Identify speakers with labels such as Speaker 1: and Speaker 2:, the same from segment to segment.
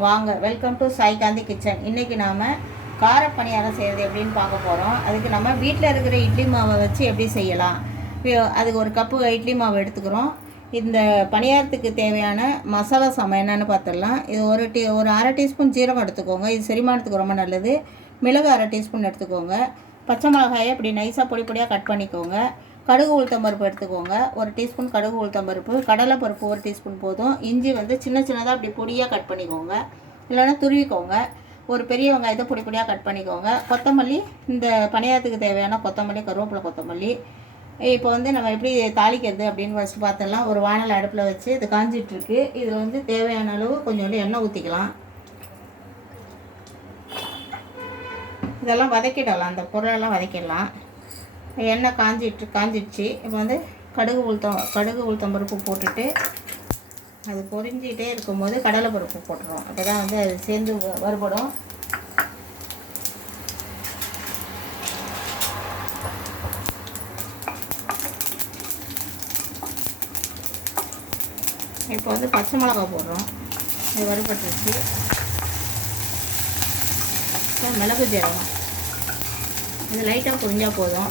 Speaker 1: வாங்க welcome to Sai Gandhi kitchen இன்றைக்கி நாம் கார பணியாரம் செய்கிறது எப்படின்னு பார்க்க போகிறோம் அதுக்கு நம்ம வீட்டில் இருக்கிற இட்லி மாவை வச்சு எப்படி செய்யலாம்? அதுக்கு ஒரு கப்பு இட்லி மாவு எடுத்துக்கிறோம். இந்த பணியாரத்துக்கு தேவையான மசாலா சாமான் என்னென்னு பார்த்துடலாம். இது ஒரு டீ ஒரு அரை டீஸ்பூன் ஜீரகம் எடுத்துக்கோங்க. இது செரிமானத்துக்கு ரொம்ப நல்லது. மிளகு அரை டீஸ்பூன் எடுத்துக்கோங்க. பச்சை மிளகாயை இப்படி நைஸாக பொடி பொடியாக கட் பண்ணிக்கோங்க. கடுகு உளுத்தம்பருப்பு எடுத்துக்கோங்க. ஒரு டீஸ்பூன் கடுகு உளுத்தம்பருப்பு கடலைப்பருப்பு ஒரு டீஸ்பூன் போதும். இஞ்சி வந்து சின்ன சின்னதாக அப்படி பொடியாக கட் பண்ணிக்கோங்க. இல்லைன்னா துருவிக்கோங்க. ஒரு பெரிய வெங்காயத்தை பொடி பொடியாக கட் பண்ணிக்கோங்க. கொத்தமல்லி இந்த பணியாரத்துக்கு தேவையான கொத்தமல்லி கருவேப்பிலை கொத்தமல்லி. இப்போ வந்து நம்ம எப்படி தாளிக்கிறது அப்படின்னு ஃபஸ்ட்டு பார்த்துடலாம் ஒரு வானல் அடுப்பில் வச்சு இது காஞ்சிட்ருக்கு. இதில் வந்து தேவையான அளவு கொஞ்சோண்டு எண்ணெய் ஊற்றிக்கலாம் இதெல்லாம் வதக்கிடலாம். அந்த பொருளெல்லாம் வதக்கிடலாம். எண்ணெய் காஞ்சிட்டு காஞ்சிடுச்சு. இப்போ வந்து கடுகு உளுத்தம் கடுகு உளுத்தம் பருப்பு போட்டுட்டு அது பொரிஞ்சிட்டே இருக்கும்போது கடலை பருப்பு போட்டுருவோம். அப்போ தான் வந்து அது சேர்ந்து வறுபடும். இப்போ வந்து பச்சை மிளகா போடுறோம். இது வறுபட்டுருச்சு. மிளகு ஜீரகம். இது லைட்டாக புரிஞ்சால் போதும்.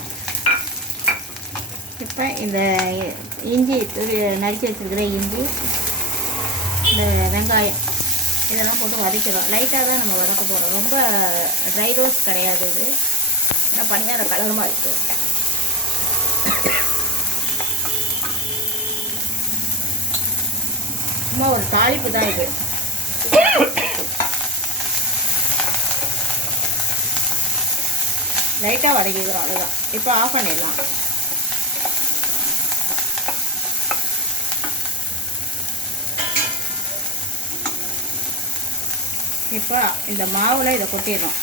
Speaker 1: இப்போ இந்த இஞ்சி நறுக்கி வச்சுருக்கிற இஞ்சி இந்த வெங்காயம் இதெல்லாம் போட்டு வதக்கிறோம் லைட்டாக தான் நம்ம வதக்க போகிறோம் ரொம்ப ட்ரை ரோஸ் கிடையாது இது. ஏன்னா பனியார கலர் மாதிரி சும்மா ஒரு தாளிப்பு தான் இது. லைட்டாக வதக்கிக்கிறோம் அதுதான் இப்போ ஆஃப் பண்ணிடலாம். இப்போ இந்த மாவில் இதை கொட்டிடுறோம்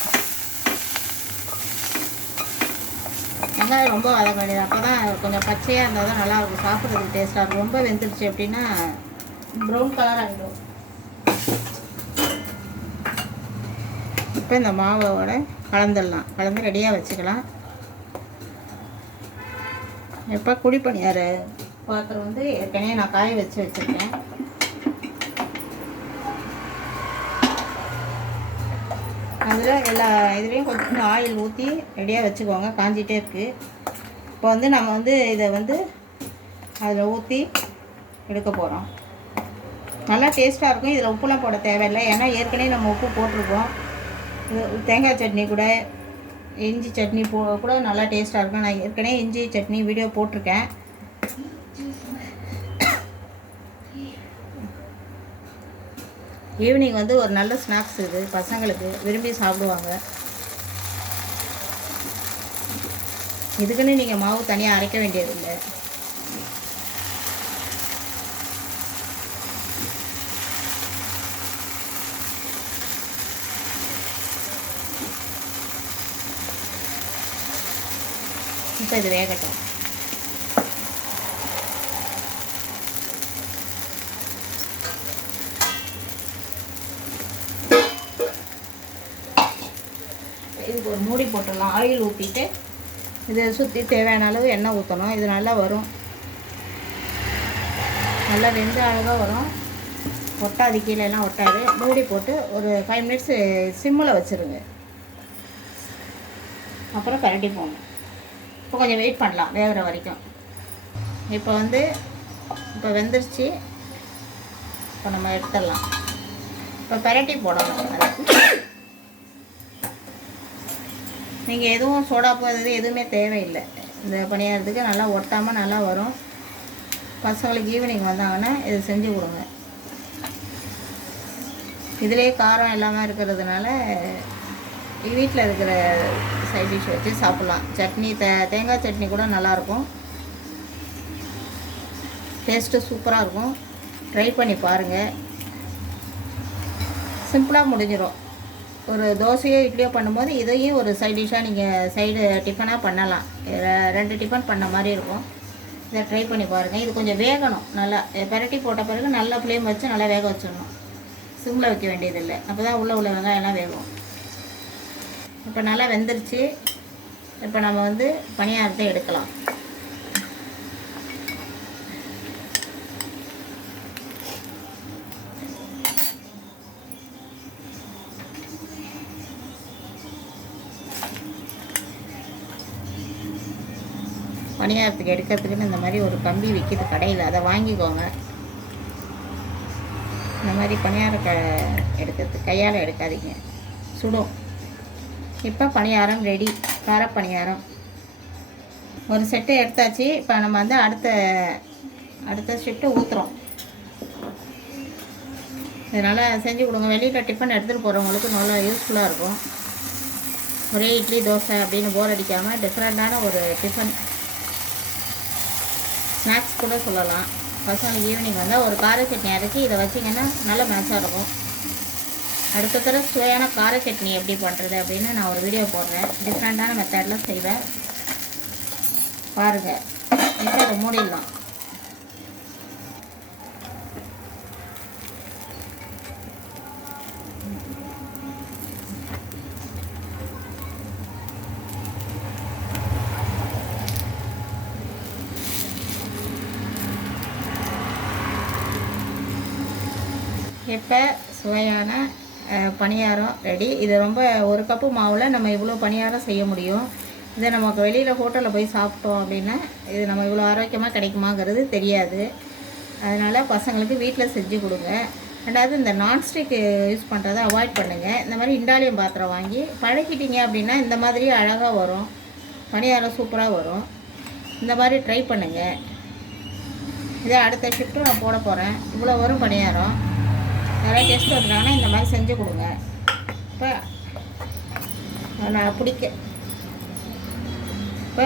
Speaker 1: வெங்காயம் ரொம்ப வதக்க வேண்டியது. அப்போ தான் கொஞ்சம் பச்சையாக இருந்தால் தான் நல்லாயிருக்கும். சாப்பிட்றதுக்கு டேஸ்ட்டாக இருக்கும். ரொம்ப வெந்துருச்சு அப்படின்னா ப்ரௌன் கலர் ஆகிடும். இப்போ இந்த மாவோட கலந்துடலாம். கலந்து ரெடியாக வச்சுக்கலாம். இப்போ குழி பணியார பாத்திரம் வந்து ஏற்கனவே நான் காய வச்சு வச்சுருக்கேன். அதில் எல்லா இதுலேயும் கொஞ்சம் ஆயில் ஊற்றி ரெடியாக வச்சுக்கோங்க. காஞ்சிட்டே இருக்குது இப்போ வந்து நம்ம வந்து இதை வந்து அதில் ஊற்றி எடுக்க போகிறோம் நல்லா டேஸ்ட்டாக இருக்கும். இதில் உப்புலாம் போட தேவையில்லை. ஏன்னா ஏற்கனவே நம்ம உப்பு போட்டிருக்கோம். இது தேங்காய் சட்னி கூட இஞ்சி சட்னி போ கூட நல்லா டேஸ்ட்டாக இருக்கும். நான் ஏற்கனவே இஞ்சி சட்னி வீடியோ போட்டிருக்கேன். ஈவினிங் வந்து ஒரு நல்ல ஸ்நாக்ஸ் இது. பசங்களுக்கு விரும்பி சாப்பிடுவாங்க. இதுக்குன்னு நீங்கள் மாவு தனியாக அரைக்க வேண்டியதில்லை. இப்போ இது வேகட்டும். இதுக்கு ஒரு மூடி போட்டுடலாம். ஆயில் ஊற்றிட்டு இதை சுற்றி தேவையான அளவு எண்ணெய் ஊற்றணும் இது நல்லா வரும். நல்லா வெந்த அழகாக வரும். ஒட்டாது கீழே எல்லாம் ஒட்டாது. மூடி போட்டு ஒரு ஃபைவ் மினிட்ஸு சிம்மில் வச்சுருங்க. அப்புறம் பரட்டி போகணும் இப்போ கொஞ்சம் வெயிட் பண்ணலாம் வேகிற வரைக்கும். இப்போ வந்து இப்போ வெந்துருச்சு. இப்போ நம்ம எடுத்துடலாம். இப்போ பரட்டி போடணும். நீங்கள் எதுவும் சோடா போடுறது எதுவுமே தேவையில்லை. இந்த பணியாரத்துக்கு நல்லா ஒட்டாமல் நல்லா வரும். பசங்களுக்கு ஈவினிங் வந்தாங்கன்னா இது செஞ்சு கொடுங்க. இதிலே காரம் எல்லாமே இருக்கிறதுனால வீட்டில் இருக்கிற சைட் டிஷ் வச்சு சாப்பிட்லாம். சட்னி தே தேங்காய் சட்னி கூட நல்லாயிருக்கும். டேஸ்ட்டு சூப்பராக இருக்கும். ட்ரை பண்ணி பாருங்கள் சிம்பிளாக முடிஞ்சிடும் ஒரு தோசையோ இட்லியோ பண்ணும்போது இதையும் ஒரு சைட் டிஷ்ஷாக நீங்கள் சைடு டிஃபனாக பண்ணலாம். ரெண்டு டிஃபன் பண்ண மாதிரி இருக்கும். இதை ட்ரை பண்ணி பாருங்கள் இது கொஞ்சம் வேகணும். நல்லா பெரட்டி போட்ட பிறகு நல்லா ஃப்ளேம் வச்சு நல்லா வேக வச்சிடணும். சிம்மில் வைக்க வேண்டியதில்லை. அப்போ தான் உள்ளே உள்ள வெங்காயம்லாம் வேகும். இப்போ நல்லா வெந்துருச்சு. இப்போ நம்ம வந்து பணியாரத்தை எடுக்கலாம். பணியாரத்துக்கு எடுக்கிறதுக்குன்னு இந்த மாதிரி ஒரு கம்பி விற்கிது கடையில். அதை வாங்கிக்கோங்க. இந்த மாதிரி பணியார க எடுக்கிறது கையால் எடுக்காதீங்க. சுடும். இப்போ பணியாரம் ரெடி கார பணியாரம். ஒரு செட்டு எடுத்தாச்சு. இப்போ நம்ம வந்து அடுத்த அடுத்த ஷிஃப்ட்டு ஊற்றுறோம் இதனால் செஞ்சு கொடுங்க. வெளியில் டிஃபன் எடுத்துகிட்டு போகிறவங்களுக்கு நல்லா யூஸ்ஃபுல்லாக இருக்கும். ஒரே இட்லி தோசை அப்படின்னு போர் அடிக்காமல் டிஃப்ரெண்ட்டான ஒரு டிஃபன் ஸ்நாக்ஸ் கூட சொல்லலாம். பசங்களுக்கு ஈவினிங் வந்தால் ஒரு கார சட்னி அரைச்சி இதை வச்சிங்கன்னா நல்ல மேட்சாக இருக்கும். அடுத்த தடவை சுவையான கார சட்னி எப்படி பண்ணுறது அப்படின்னு நான் ஒரு வீடியோ போடுறேன். டிஃப்ரெண்ட்டான மெத்தடில் செய்வேன். பாருங்கள் இப்போ அதை மூடிடலாம். இப்போ சுவையான பணியாரம் ரெடி இது ரொம்ப ஒரு கப்பு மாவில் நம்ம இவ்வளோ பணியாரம் செய்ய முடியும். இதை நமக்கு வெளியில் ஹோட்டலில் போய் சாப்பிட்டோம் அப்படின்னா இது நம்ம இவ்வளோ ஆரோக்கியமாக கிடைக்குமாங்கிறது தெரியாது. அதனால் பசங்களுக்கு வீட்டில் செஞ்சு கொடுங்க. ரெண்டாவது இந்த நான்ஸ்டிக் யூஸ் பண்ணுறதை அவாய்ட் பண்ணுங்கள் இந்த மாதிரி இண்டாலியம் பாத்திரம் வாங்கி பழகிட்டீங்க அப்படின்னா இந்த மாதிரி அழகாக வரும். பணியாரம் சூப்பராக வரும். இந்த மாதிரி ட்ரை பண்ணுங்கள் இதை அடுத்த ஷிஃப்ட்டும் நான் போட போகிறேன் இவ்வளோ வரும் பணியாரம். நிறைய கெஸ்ட் வந்துட்டாங்கன்னா இந்த மாதிரி செஞ்சு கொடுங்க. இப்போ நான் பிடிக்க. இப்போ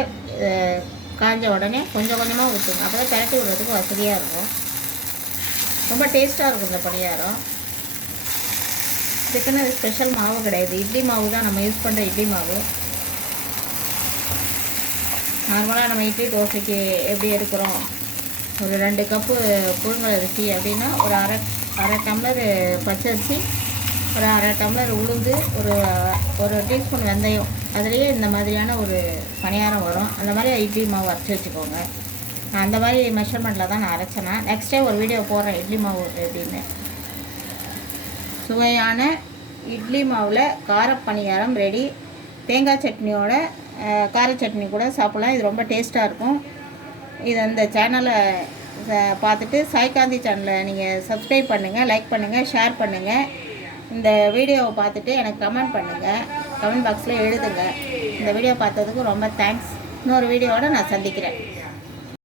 Speaker 1: காஞ்ச உடனே கொஞ்சம் கொஞ்சமாக ஊற்றுங்க அப்போ தான் பரட்டி விடுறதுக்கு வசதியாக இருக்கும். ரொம்ப டேஸ்ட்டாக இருக்கும் இந்த பணியாரம். இதுக்குன்னு அது ஸ்பெஷல் மாவு கிடையாது. இட்லி மாவு தான் நம்ம யூஸ் பண்ணுற இட்லி மாவு. நார்மலாக நம்ம இட்லி தோசைக்கு எப்படி எடுக்கிறோம்? ஒரு ரெண்டு கப்பு புழுங்கல் அரிசி அப்படின்னா ஒரு அரை அரை டம்ளர் பச்சரிசி ஒரு அரை டம்ளர் உளுந்து ஒரு ஒரு டீஸ்பூன் வெந்தயம். அதுலேயே இந்த மாதிரியான ஒரு பணியாரம் வரும். அந்த மாதிரி இட்லி மாவு அரைச்சி வச்சுக்கோங்க. நான் அந்த மாதிரி மெஷர்மெண்ட்டில் தான் நான் அரைச்சேன் நெக்ஸ்ட் டைம் ஒரு வீடியோ போடுறேன் இட்லி மாவு எப்படின்னு. சுவையான இட்லி மாவில் கார பணியாரம் ரெடி தேங்காய் சட்னியோட கார சட்னி கூட சாப்பிட்லாம். இது ரொம்ப டேஸ்ட்டாக இருக்கும். இது அந்த சேனலை பார்த்துட்டு சாய்காந்தி சேனலை நீங்கள் சப்ஸ்கிரைப் பண்ணுங்கள் லைக் பண்ணுங்கள் ஷேர் பண்ணுங்கள் இந்த வீடியோவை பார்த்துட்டு எனக்கு கமெண்ட் பண்ணுங்கள் கமெண்ட் பாக்ஸில் எழுதுங்க. இந்த வீடியோ பார்த்ததுக்கு ரொம்ப தேங்க்ஸ் இன்னொரு வீடியோவோட நான் சந்திக்கிறேன்.